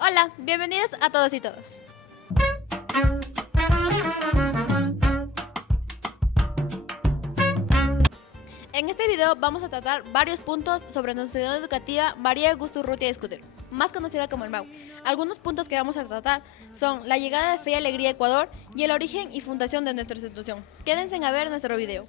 Hola, bienvenidos a todos y todas. En este video vamos a tratar varios puntos sobre nuestra institución educativa María Augusto Urrutia Escudero, más conocida como el MAU. Algunos puntos que vamos a tratar son la llegada de Fe y Alegría a Ecuador y el origen y fundación de nuestra institución. Quédense a ver nuestro video.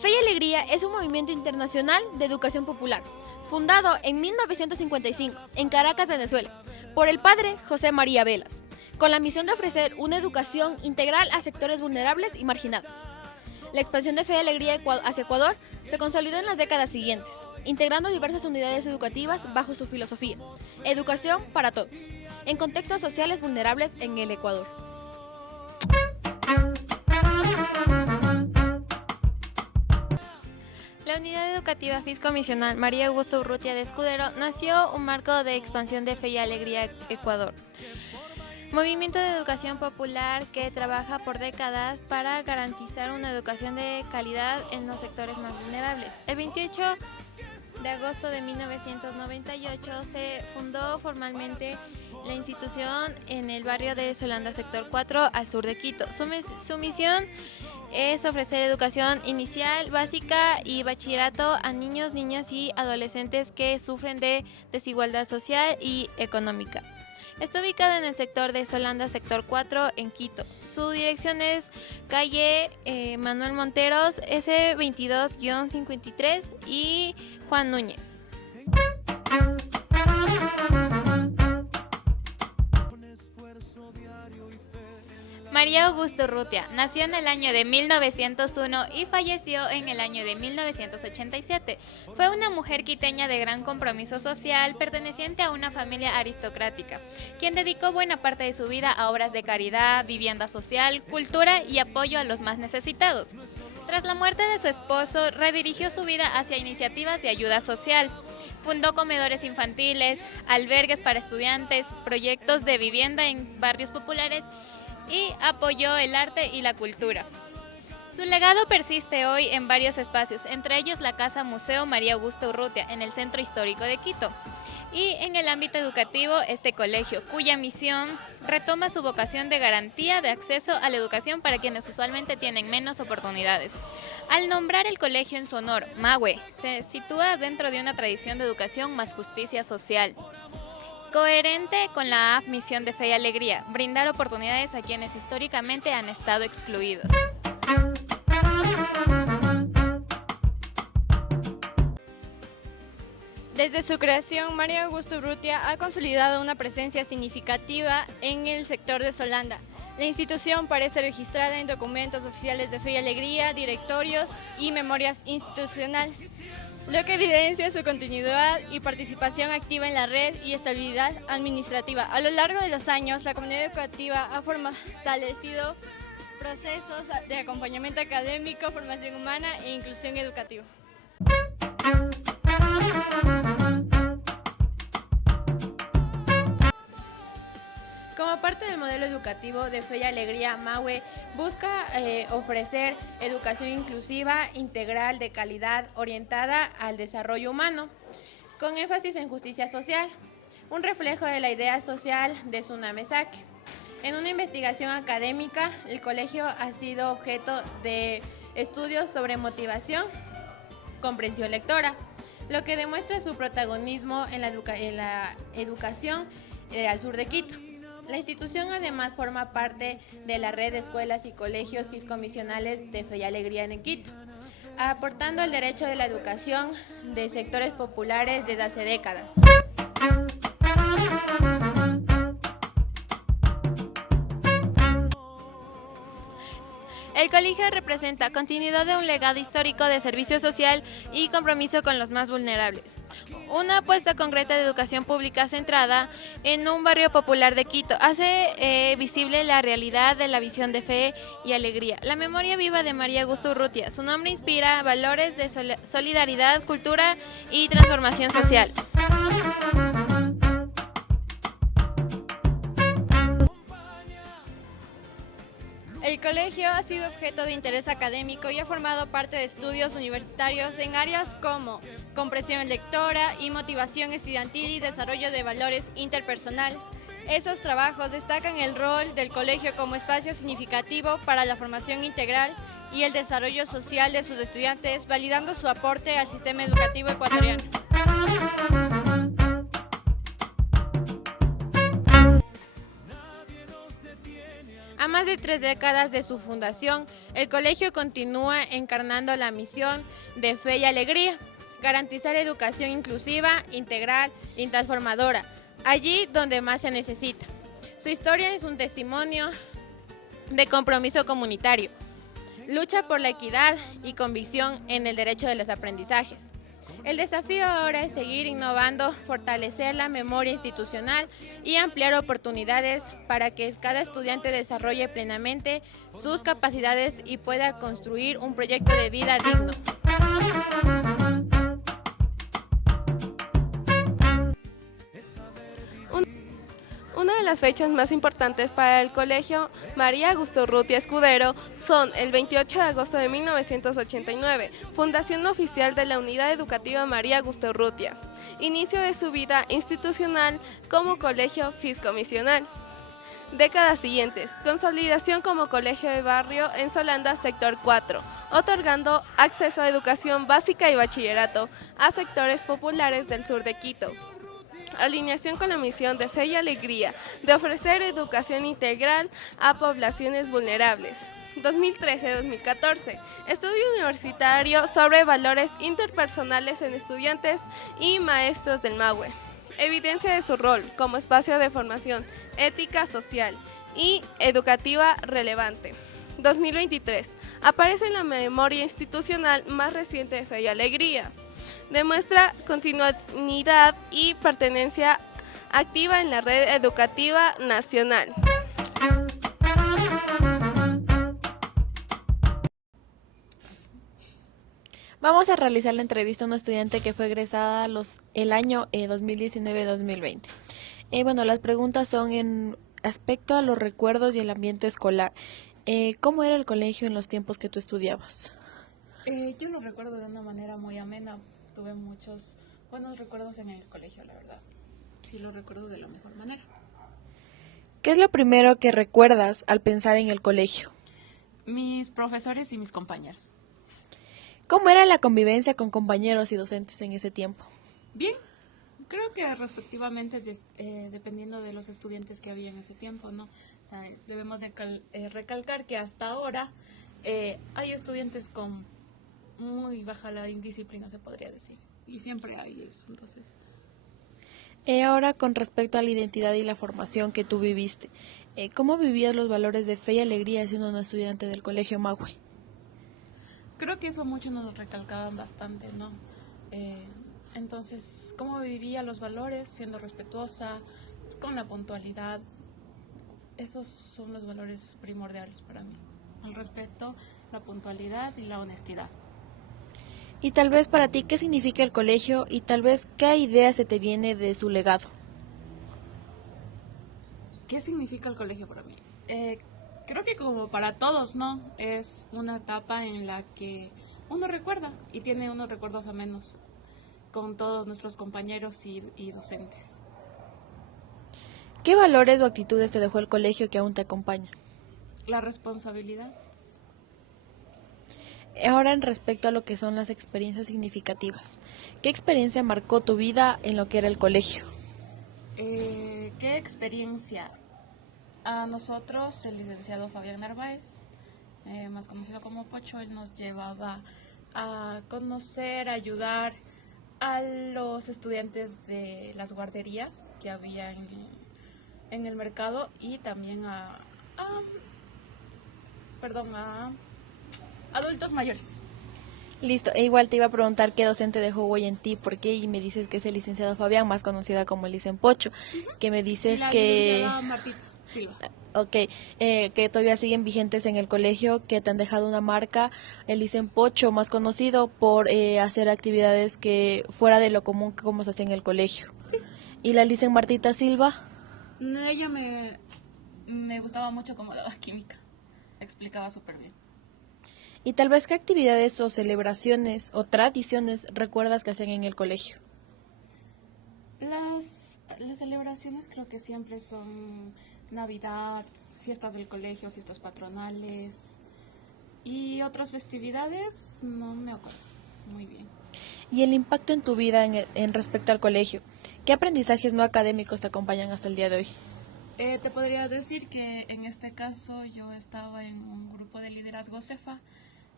Fe y Alegría es un movimiento internacional de educación popular, fundado en 1955 en Caracas, Venezuela, por el padre José María Velas, con la misión de ofrecer una educación integral a sectores vulnerables y marginados. La expansión de Fe y Alegría hacia Ecuador se consolidó en las décadas siguientes, integrando diversas unidades educativas bajo su filosofía, educación para todos, en contextos sociales vulnerables en el Ecuador. La Unidad Educativa Fiscomisional María Augusto Urrutia de Escudero nació un marco de expansión de Fe y Alegría Ecuador. Movimiento de educación popular que trabaja por décadas para garantizar una educación de calidad en los sectores más vulnerables. El 28 de agosto de 1998 se fundó formalmente la institución en el barrio de Solanda, sector 4, al sur de Quito. Su misión es ofrecer educación inicial, básica y bachillerato a niños, niñas y adolescentes que sufren de desigualdad social y económica. Está ubicada en el sector de Solanda, sector 4, en Quito. Su dirección es calle Manuel Monteros, S22-53 y Juan Núñez. María Augusto Urrutia nació en el año de 1901 y falleció en el año de 1987. Fue una mujer quiteña de gran compromiso social, perteneciente a una familia aristocrática, quien dedicó buena parte de su vida a obras de caridad, vivienda social, cultura y apoyo a los más necesitados. Tras la muerte de su esposo, redirigió su vida hacia iniciativas de ayuda social. Fundó comedores infantiles, albergues para estudiantes, proyectos de vivienda en barrios populares y apoyó el arte y la cultura. Su legado persiste hoy en varios espacios, entre ellos la Casa Museo María Augusto Urrutia en el Centro Histórico de Quito. Y en el ámbito educativo, este colegio, cuya misión retoma su vocación de garantía de acceso a la educación para quienes usualmente tienen menos oportunidades. Al nombrar el colegio en su honor, MAUE, se sitúa dentro de una tradición de educación más justicia social. Coherente con la misión de Fe y Alegría, brindar oportunidades a quienes históricamente han estado excluidos. Desde su creación, María Augusto Urrutia ha consolidado una presencia significativa en el sector de Solanda. La institución parece registrada en documentos oficiales de Fe y Alegría, directorios y memorias institucionales, lo que evidencia su continuidad y participación activa en la red y estabilidad administrativa. A lo largo de los años, la comunidad educativa ha fortalecido procesos de acompañamiento académico, formación humana e inclusión educativa. Como parte del modelo educativo de Fe y Alegría, MAUE busca ofrecer educación inclusiva, integral, de calidad, orientada al desarrollo humano, con énfasis en justicia social, un reflejo de la idea social de Tsunami Sake. En una investigación académica, el colegio ha sido objeto de estudios sobre motivación, comprensión lectora, lo que demuestra su protagonismo en la educación al sur de Quito. La institución además forma parte de la red de escuelas y colegios fiscomisionales de Fe y Alegría en Quito, aportando el derecho de la educación de sectores populares desde hace décadas. El colegio representa continuidad de un legado histórico de servicio social y compromiso con los más vulnerables. Una apuesta concreta de educación pública centrada en un barrio popular de Quito hace visible la realidad de la visión de Fe y Alegría. La memoria viva de María Augusto Urrutia. Su nombre inspira valores de solidaridad, cultura y transformación social. El colegio ha sido objeto de interés académico y ha formado parte de estudios universitarios en áreas como comprensión lectora y motivación estudiantil y desarrollo de valores interpersonales. Esos trabajos destacan el rol del colegio como espacio significativo para la formación integral y el desarrollo social de sus estudiantes, validando su aporte al sistema educativo ecuatoriano. A más de 3 décadas de su fundación, el colegio continúa encarnando la misión de fe y alegría, garantizar educación inclusiva, integral y transformadora, allí donde más se necesita. Su historia es un testimonio de compromiso comunitario, lucha por la equidad y convicción en el derecho de los aprendizajes. El desafío ahora es seguir innovando, fortalecer la memoria institucional y ampliar oportunidades para que cada estudiante desarrolle plenamente sus capacidades y pueda construir un proyecto de vida digno. Una de las fechas más importantes para el Colegio María Augusto Urrutia Escudero son el 28 de agosto de 1989, fundación oficial de la Unidad Educativa María Augusto Urrutia, inicio de su vida institucional como colegio fiscomisional. Décadas siguientes, consolidación como colegio de barrio en Solanda, sector 4, otorgando acceso a educación básica y bachillerato a sectores populares del sur de Quito. Alineación con la misión de fe y alegría de ofrecer educación integral a poblaciones vulnerables. 2013-2014, estudio universitario sobre valores interpersonales en estudiantes y maestros del MAUE. Evidencia de su rol como espacio de formación ética, social y educativa relevante. 2023, aparece en la memoria institucional más reciente de Fe y Alegría. Demuestra continuidad y pertenencia activa en la red educativa nacional. Vamos a realizar la entrevista a una estudiante que fue egresada el año 2019-2020. Bueno, las preguntas son en aspecto a los recuerdos y el ambiente escolar. ¿Cómo era el colegio en los tiempos que tú estudiabas? Yo lo recuerdo de una manera muy amena. Tuve muchos buenos recuerdos en el colegio, la verdad. Sí, lo recuerdo de la mejor manera. ¿Qué es lo primero que recuerdas al pensar en el colegio? Mis profesores y mis compañeros. ¿Cómo era la convivencia con compañeros y docentes en ese tiempo? Bien, creo que respectivamente dependiendo de los estudiantes que había en ese tiempo, ¿no? Debemos recalcar que hasta ahora hay estudiantes con muy baja la indisciplina, se podría decir. Y siempre hay eso, entonces. Ahora, con respecto a la identidad y la formación que tú viviste, ¿cómo vivías los valores de fe y alegría siendo una estudiante del colegio MAUE? Creo que eso muchos nos recalcaban bastante, ¿no? Entonces, ¿cómo vivía los valores? Siendo respetuosa, con la puntualidad. Esos son los valores primordiales para mí. El respeto, la puntualidad y la honestidad. Y tal vez para ti, ¿qué significa el colegio y tal vez qué idea se te viene de su legado? ¿Qué significa el colegio para mí? Creo que como para todos, ¿no? Es una etapa en la que uno recuerda y tiene unos recuerdos amenos con todos nuestros compañeros y docentes. ¿Qué valores o actitudes te dejó el colegio que aún te acompañan? La responsabilidad. Ahora, en respecto a lo que son las experiencias significativas, ¿qué experiencia marcó tu vida en lo que era el colegio? ¿Qué experiencia? A nosotros, el licenciado Fabián Narváez, más conocido como Pocho, él nos llevaba a conocer, a ayudar a los estudiantes de las guarderías que había en el mercado y también a adultos mayores. Listo, e igual te iba a preguntar qué docente dejó huella en ti, ¿por qué? Y me dices que es el licenciado Fabián, más conocida como el Licen Pocho, que me dices la que... licenciada Martita Silva. Ok, que todavía siguen vigentes en el colegio, que te han dejado una marca, el Licen Pocho, más conocido por hacer actividades que fuera de lo común que como se hacía en el colegio. Sí. ¿Y la Licen Martita Silva? Ella me gustaba mucho como daba química. explicaba súper bien. Y tal vez qué actividades o celebraciones o tradiciones recuerdas que hacían en el colegio. Las celebraciones creo que siempre son Navidad, fiestas del colegio, fiestas patronales y otras festividades, no me acuerdo muy bien. Y el impacto en tu vida en respecto al colegio. ¿Qué aprendizajes no académicos te acompañan hasta el día de hoy? Te podría decir que en este caso yo estaba en un grupo de liderazgo CEFA,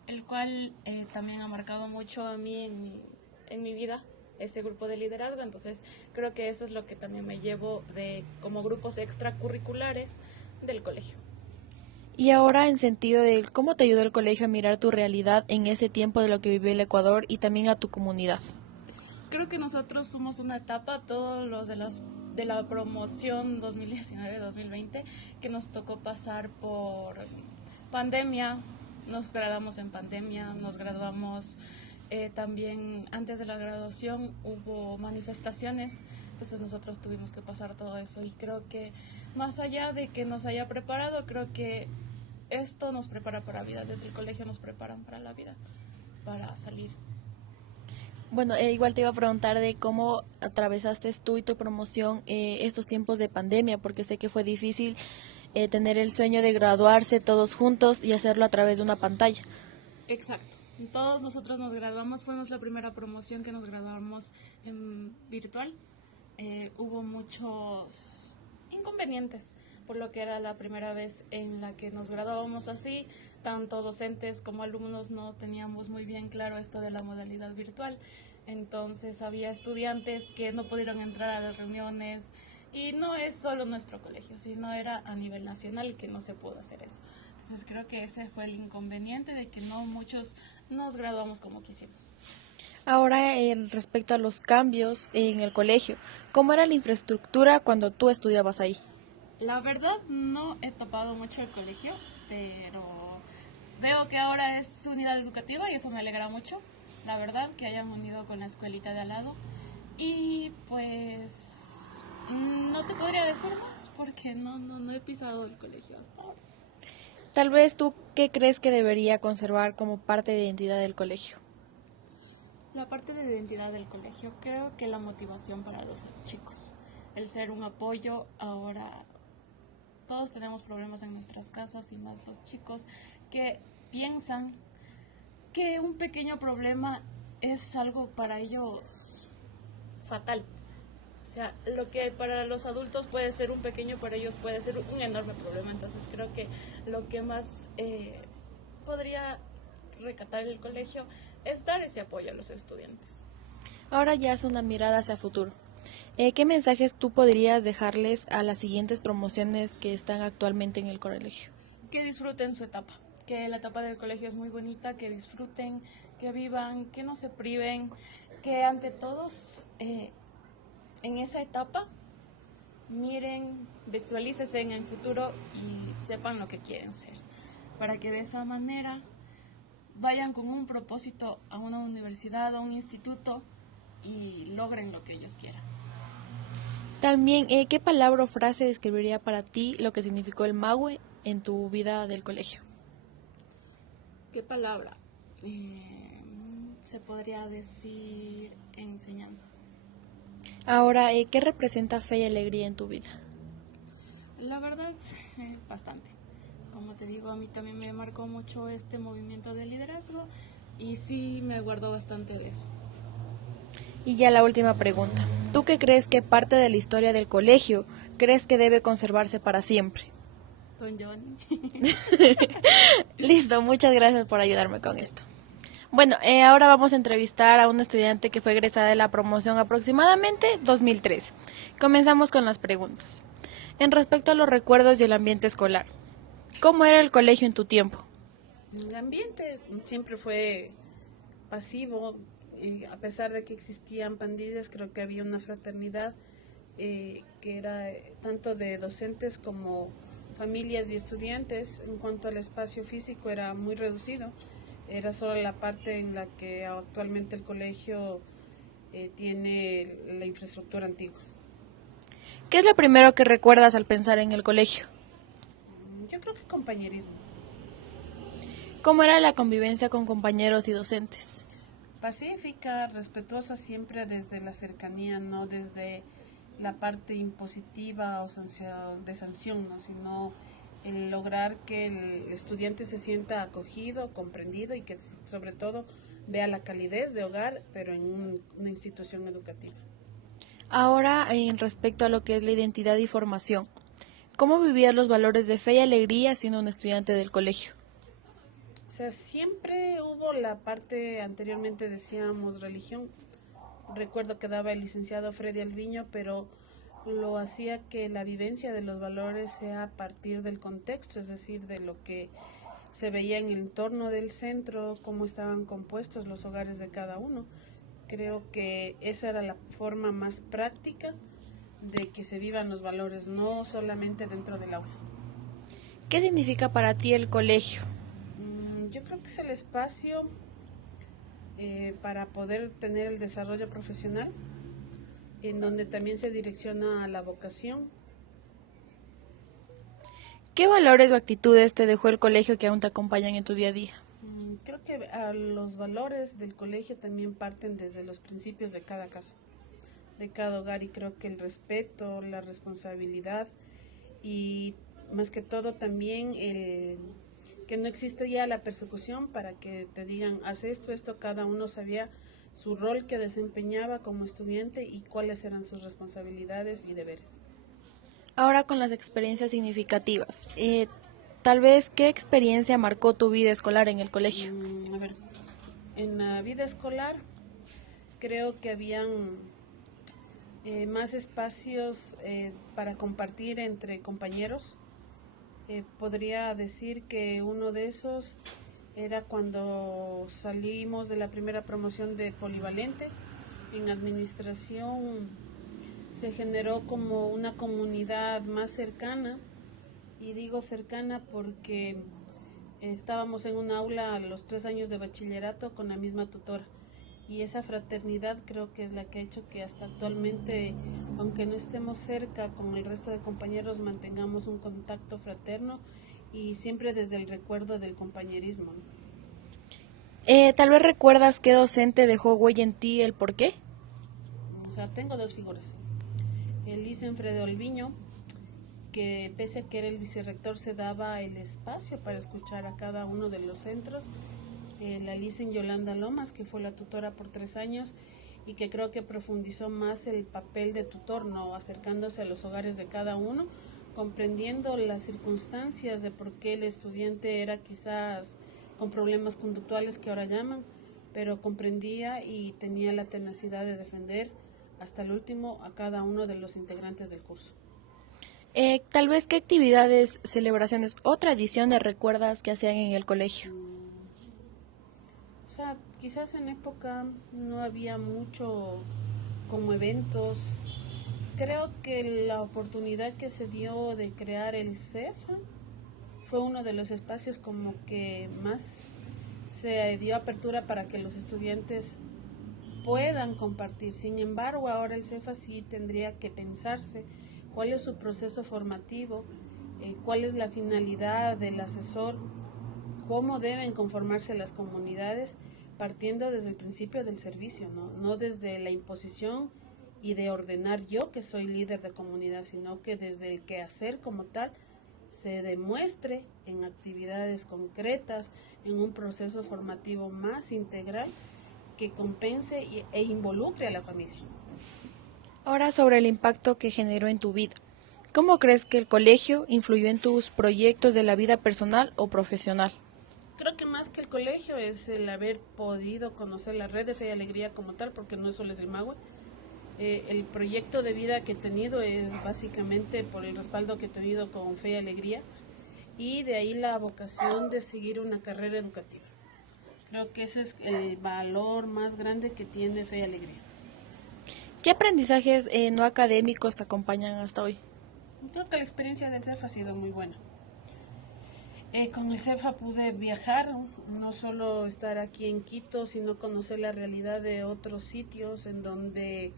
el cual también ha marcado mucho a mí en mi vida, ese grupo de liderazgo. Entonces creo que eso es lo que también me llevo de como grupos extracurriculares del colegio. Y ahora en sentido de cómo te ayudó el colegio a mirar tu realidad en ese tiempo de lo que vivió el Ecuador y también a tu comunidad. Creo que nosotros somos una etapa, todos los de la promoción 2019-2020, que nos tocó pasar por pandemia. Nos graduamos en pandemia, nos graduamos también antes de la graduación hubo manifestaciones, entonces nosotros tuvimos que pasar todo eso y creo que más allá de que nos haya preparado, creo que esto nos prepara para la vida, desde el colegio nos preparan para la vida, para salir. Bueno, igual te iba a preguntar de cómo atravesaste tú y tu promoción estos tiempos de pandemia, porque sé que fue difícil tener el sueño de graduarse todos juntos y hacerlo a través de una pantalla. Exacto. Todos nosotros nos graduamos, fuimos la primera promoción que nos graduamos en virtual. Hubo muchos inconvenientes, por lo que era la primera vez en la que nos graduábamos así. Tanto docentes como alumnos no teníamos muy bien claro esto de la modalidad virtual. Entonces había estudiantes que no pudieron entrar a las reuniones y no es solo nuestro colegio, sino era a nivel nacional que no se pudo hacer eso. Entonces creo que ese fue el inconveniente de que no muchos nos graduamos como quisimos. Ahora, respecto a los cambios en el colegio, ¿cómo era la infraestructura cuando tú estudiabas ahí? La verdad no he topado mucho el colegio, pero veo que ahora es unidad educativa y eso me alegra mucho. La verdad que hayan unido con la escuelita de al lado. Y pues no te podría decir más porque no he pisado el colegio hasta ahora. Tal vez tú, ¿qué crees que debería conservar como parte de identidad del colegio? La parte de identidad del colegio, creo que la motivación para los chicos, el ser un apoyo. Ahora todos tenemos problemas en nuestras casas y más los chicos que piensan que un pequeño problema es algo para ellos fatal. O sea, lo que para los adultos puede ser un pequeño, para ellos puede ser un enorme problema. Entonces creo que lo que más podría recatar el colegio es dar ese apoyo a los estudiantes. Ahora ya es una mirada hacia futuro. ¿Qué mensajes tú podrías dejarles a las siguientes promociones que están actualmente en el colegio? Que disfruten su etapa, que la etapa del colegio es muy bonita, que disfruten, que vivan, que no se priven, que ante todos en esa etapa miren, visualícense en el futuro y sepan lo que quieren ser, para que de esa manera vayan con un propósito a una universidad, a un instituto y logren lo que ellos quieran. También, ¿qué palabra o frase describiría para ti lo que significó el MAUE en tu vida del colegio? ¿Qué palabra? Se podría decir enseñanza. Ahora, ¿qué representa fe y alegría en tu vida? La verdad, bastante. Como te digo, a mí también me marcó mucho este movimiento de liderazgo y sí me guardo bastante de eso. Y ya la última pregunta. ¿Tú qué crees que parte de la historia del colegio crees que debe conservarse para siempre? Don Johnny. Listo, muchas gracias por ayudarme con esto. Bueno, ahora vamos a entrevistar a una estudiante que fue egresada de la promoción aproximadamente 2003. Comenzamos con las preguntas. En respecto a los recuerdos y el ambiente escolar, ¿cómo era el colegio en tu tiempo? El ambiente siempre fue pasivo, a pesar de que existían pandillas, creo que había una fraternidad que era tanto de docentes como familias y estudiantes. En cuanto al espacio físico era muy reducido, era solo la parte en la que actualmente el colegio tiene la infraestructura antigua. ¿Qué es lo primero que recuerdas al pensar en el colegio? Yo creo que compañerismo. ¿Cómo era la convivencia con compañeros y docentes? Pacífica, respetuosa siempre desde la cercanía, no desde la parte impositiva o de sanción, ¿no? Sino el lograr que el estudiante se sienta acogido, comprendido y que sobre todo vea la calidez de hogar, pero en una institución educativa. Ahora, en respecto a lo que es la identidad y formación, ¿cómo vivías los valores de fe y alegría siendo un estudiante del colegio? O sea, siempre hubo la parte, anteriormente decíamos religión. Recuerdo que daba el licenciado Freddy Alviño, pero lo hacía que la vivencia de los valores sea a partir del contexto, es decir, de lo que se veía en el entorno del centro, cómo estaban compuestos los hogares de cada uno. Creo que esa era la forma más práctica de que se vivan los valores, no solamente dentro del aula. ¿Qué significa para ti el colegio? Yo creo que es el espacio para poder tener el desarrollo profesional, en donde también se direcciona a la vocación. ¿Qué valores o actitudes te dejó el colegio que aún te acompañan en tu día a día? Creo que los valores del colegio también parten desde los principios de cada casa, de cada hogar, y creo que el respeto, la responsabilidad y más que todo también que no existe ya la persecución para que te digan, haz esto, cada uno sabía su rol que desempeñaba como estudiante y cuáles eran sus responsabilidades y deberes. Ahora con las experiencias significativas, tal vez, ¿qué experiencia marcó tu vida escolar en el colegio? A ver, en la vida escolar creo que habían más espacios para compartir entre compañeros. Podría decir que uno de esos era cuando salimos de la primera promoción de polivalente. En administración se generó como una comunidad más cercana, y digo cercana porque estábamos en un aula los 3 años de bachillerato con la misma tutora, y esa fraternidad creo que es la que ha hecho que hasta actualmente, aunque no estemos cerca con el resto de compañeros, mantengamos un contacto fraterno y siempre desde el recuerdo del compañerismo. Tal vez recuerdas qué docente dejó huella en ti, el por qué. O sea, tengo 2 figuras. El licenciado Freddy Alviño, que pese a que era el vicerrector se daba el espacio para escuchar a cada uno de los centros. La licenciada Yolanda Lomas, que fue la tutora por 3 años y que creo que profundizó más el papel de tutor, ¿no? Acercándose a los hogares de cada uno, comprendiendo las circunstancias de por qué el estudiante era quizás con problemas conductuales que ahora llaman, pero comprendía y tenía la tenacidad de defender hasta el último a cada uno de los integrantes del curso. Tal vez, ¿qué actividades, celebraciones o tradiciones recuerdas que hacían en el colegio? O sea, quizás en época no había mucho como eventos. Creo que la oportunidad que se dio de crear el CEFA fue uno de los espacios como que más se dio apertura para que los estudiantes puedan compartir. Sin embargo, ahora el CEFA sí tendría que pensarse cuál es su proceso formativo, cuál es la finalidad del asesor, cómo deben conformarse las comunidades, partiendo desde el principio del servicio, no desde la imposición y de ordenar yo que soy líder de comunidad, sino que desde el quehacer como tal se demuestre en actividades concretas, en un proceso formativo más integral que compense e involucre a la familia. Ahora sobre el impacto que generó en tu vida. ¿Cómo crees que el colegio influyó en tus proyectos de la vida personal o profesional? Creo que más que el colegio es el haber podido conocer la red de Fe y Alegría como tal, porque no solo es el MAUE. El proyecto de vida que he tenido es básicamente por el respaldo que he tenido con Fe y Alegría, y de ahí la vocación de seguir una carrera educativa. Creo que ese es el valor más grande que tiene Fe y Alegría. ¿Qué aprendizajes no académicos te acompañan hasta hoy? Creo que la experiencia del CEFA ha sido muy buena. Con el CEFA pude viajar, no solo estar aquí en Quito, sino conocer la realidad de otros sitios en donde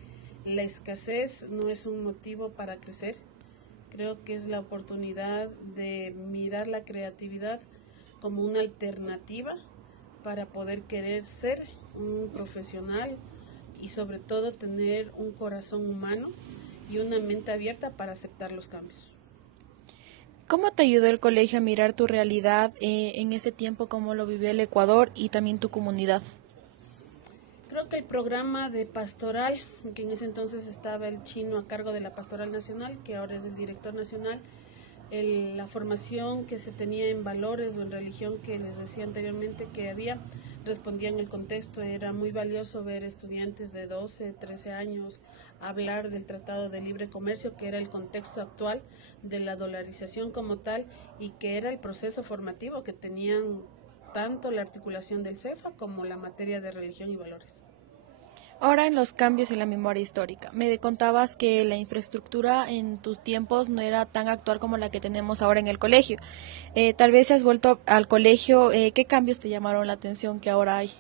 la escasez no es un motivo para crecer. Creo que es la oportunidad de mirar la creatividad como una alternativa para poder querer ser un profesional y sobre todo tener un corazón humano y una mente abierta para aceptar los cambios. ¿Cómo te ayudó el colegio a mirar tu realidad en ese tiempo, cómo lo vivió el Ecuador y también tu comunidad? Creo que el programa de pastoral, que en ese entonces estaba el chino a cargo de la Pastoral Nacional, que ahora es el director nacional, la formación que se tenía en valores o en religión que les decía anteriormente que había, respondía en el contexto. Era muy valioso ver estudiantes de 12, 13 años hablar del Tratado de Libre Comercio, que era el contexto actual de la dolarización como tal y que era el proceso formativo que tenían tanto la articulación del CEFA como la materia de religión y valores. Ahora en los cambios en la memoria histórica, me contabas que la infraestructura en tus tiempos no era tan actual como la que tenemos ahora en el colegio. Tal vez si has vuelto al colegio, ¿qué cambios te llamaron la atención que ahora hay?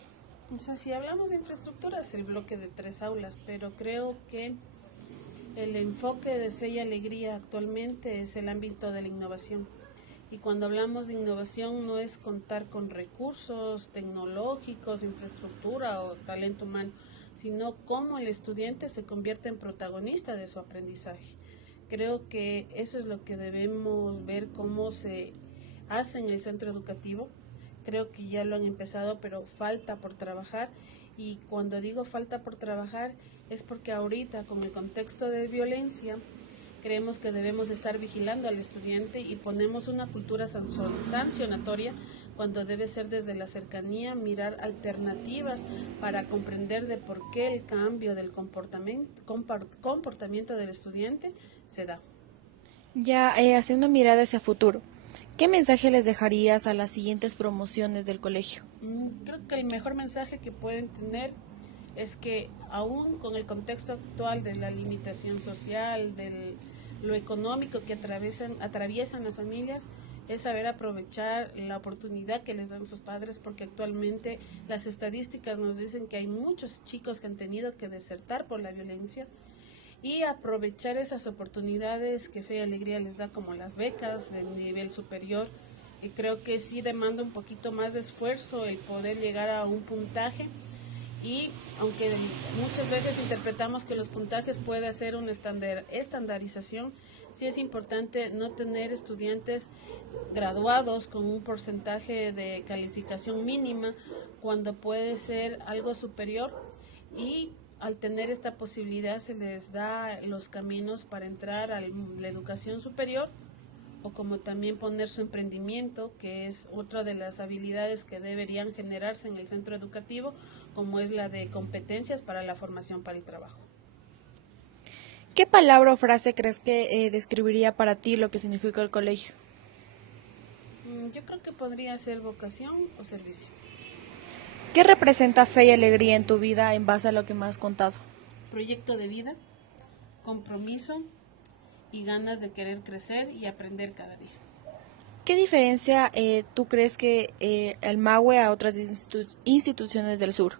O sea, si hablamos de infraestructura es el bloque de 3 aulas, pero creo que el enfoque de Fe y Alegría actualmente es el ámbito de la innovación. Y cuando hablamos de innovación no es contar con recursos tecnológicos, infraestructura o talento humano, sino cómo el estudiante se convierte en protagonista de su aprendizaje. Creo que eso es lo que debemos ver cómo se hace en el centro educativo. Creo que ya lo han empezado, pero falta por trabajar. Y cuando digo falta por trabajar es porque ahorita, con el contexto de violencia, creemos que debemos estar vigilando al estudiante y ponemos una cultura sancionatoria cuando debe ser desde la cercanía, mirar alternativas para comprender de por qué el cambio del comportamiento del estudiante se da. Ya haciendo mirada hacia futuro, ¿qué mensaje les dejarías a las siguientes promociones del colegio? Creo que el mejor mensaje que pueden tener es que aún con el contexto actual de la limitación social, de lo económico que atraviesan las familias, es saber aprovechar la oportunidad que les dan sus padres, porque actualmente las estadísticas nos dicen que hay muchos chicos que han tenido que desertar por la violencia, y aprovechar esas oportunidades que Fe y Alegría les da, como las becas de nivel superior. Y creo que sí demanda un poquito más de esfuerzo el poder llegar a un puntaje, y aunque muchas veces interpretamos que los puntajes puede ser una estandarización, sí es importante no tener estudiantes graduados con un porcentaje de calificación mínima cuando puede ser algo superior, y al tener esta posibilidad se les da los caminos para entrar a la educación superior, o como también poner su emprendimiento, que es otra de las habilidades que deberían generarse en el centro educativo, como es la de competencias para la formación para el trabajo. ¿Qué palabra o frase crees que describiría para ti lo que significa el colegio? Yo creo que podría ser vocación o servicio. ¿Qué representa Fe y Alegría en tu vida en base a lo que me has contado? Proyecto de vida, compromiso y ganas de querer crecer y aprender cada día. ¿Qué diferencia tú crees que el MAUE a otras instituciones del sur?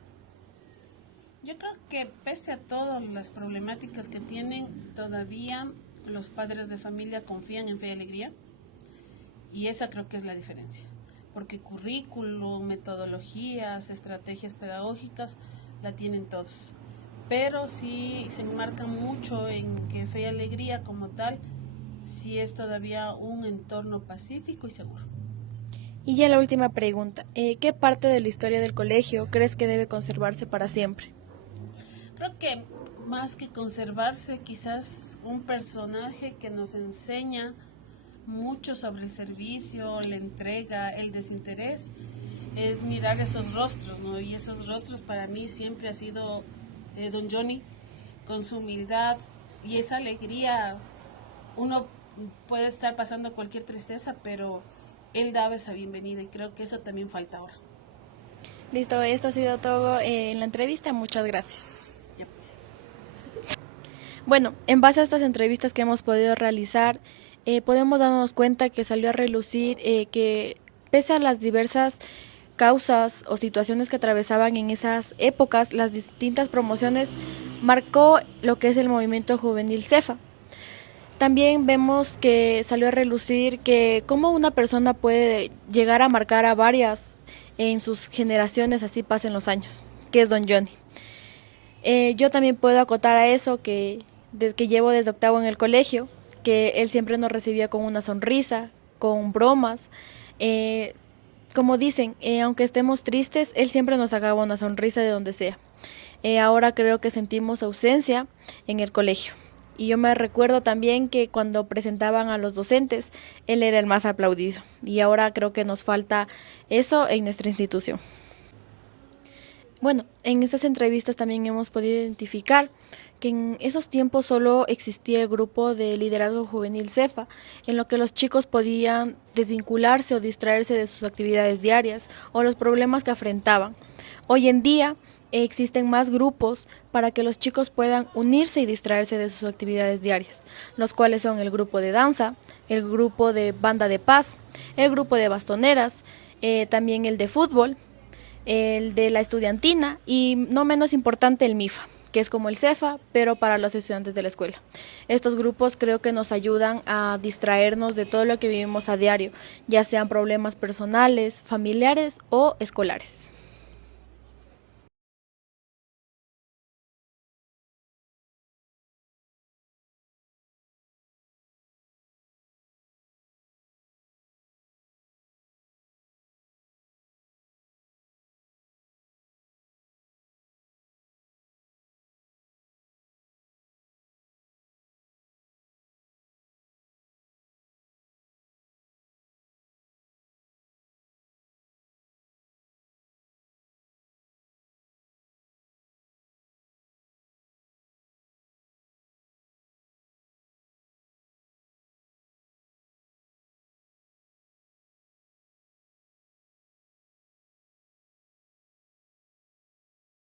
Yo creo que pese a todas las problemáticas que tienen, todavía los padres de familia confían en Fe y Alegría, y esa creo que es la diferencia, porque currículum, metodologías, estrategias pedagógicas la tienen todos, pero sí se enmarcan mucho en que Fe y Alegría como tal sí es todavía un entorno pacífico y seguro. Y ya la última pregunta, ¿qué parte de la historia del colegio crees que debe conservarse para siempre? Creo que más que conservarse, quizás un personaje que nos enseña mucho sobre el servicio, la entrega, el desinterés, es mirar esos rostros, ¿no? Y esos rostros para mí siempre ha sido don Johnny, con su humildad y esa alegría. Uno puede estar pasando cualquier tristeza, pero él daba esa bienvenida, y creo que eso también falta ahora. Listo, esto ha sido todo en la entrevista, muchas gracias. Ya pues. Bueno, en base a estas entrevistas que hemos podido realizar, podemos darnos cuenta que salió a relucir que pese a las diversas causas o situaciones que atravesaban en esas épocas, las distintas promociones marcó lo que es el movimiento juvenil CEFA. También vemos que salió a relucir que cómo una persona puede llegar a marcar a varias en sus generaciones, así pasen los años, que es Don Johnny. Yo también puedo acotar a eso que llevo desde octavo en el colegio, que él siempre nos recibía con una sonrisa, con bromas. Como dicen, aunque estemos tristes, él siempre nos sacaba una sonrisa de donde sea. Ahora creo que sentimos ausencia en el colegio. Y yo me recuerdo también que cuando presentaban a los docentes, él era el más aplaudido. Y ahora creo que nos falta eso en nuestra institución. Bueno, en estas entrevistas también hemos podido identificar que en esos tiempos solo existía el grupo de liderazgo juvenil CEFA, en lo que los chicos podían desvincularse o distraerse de sus actividades diarias o los problemas que afrontaban. Hoy en día existen más grupos para que los chicos puedan unirse y distraerse de sus actividades diarias, los cuales son el grupo de danza, el grupo de banda de paz, el grupo de bastoneras, también el de fútbol, el de la estudiantina y no menos importante el MIFA, que es como el CEFA, pero para los estudiantes de la escuela. Estos grupos creo que nos ayudan a distraernos de todo lo que vivimos a diario, ya sean problemas personales, familiares o escolares.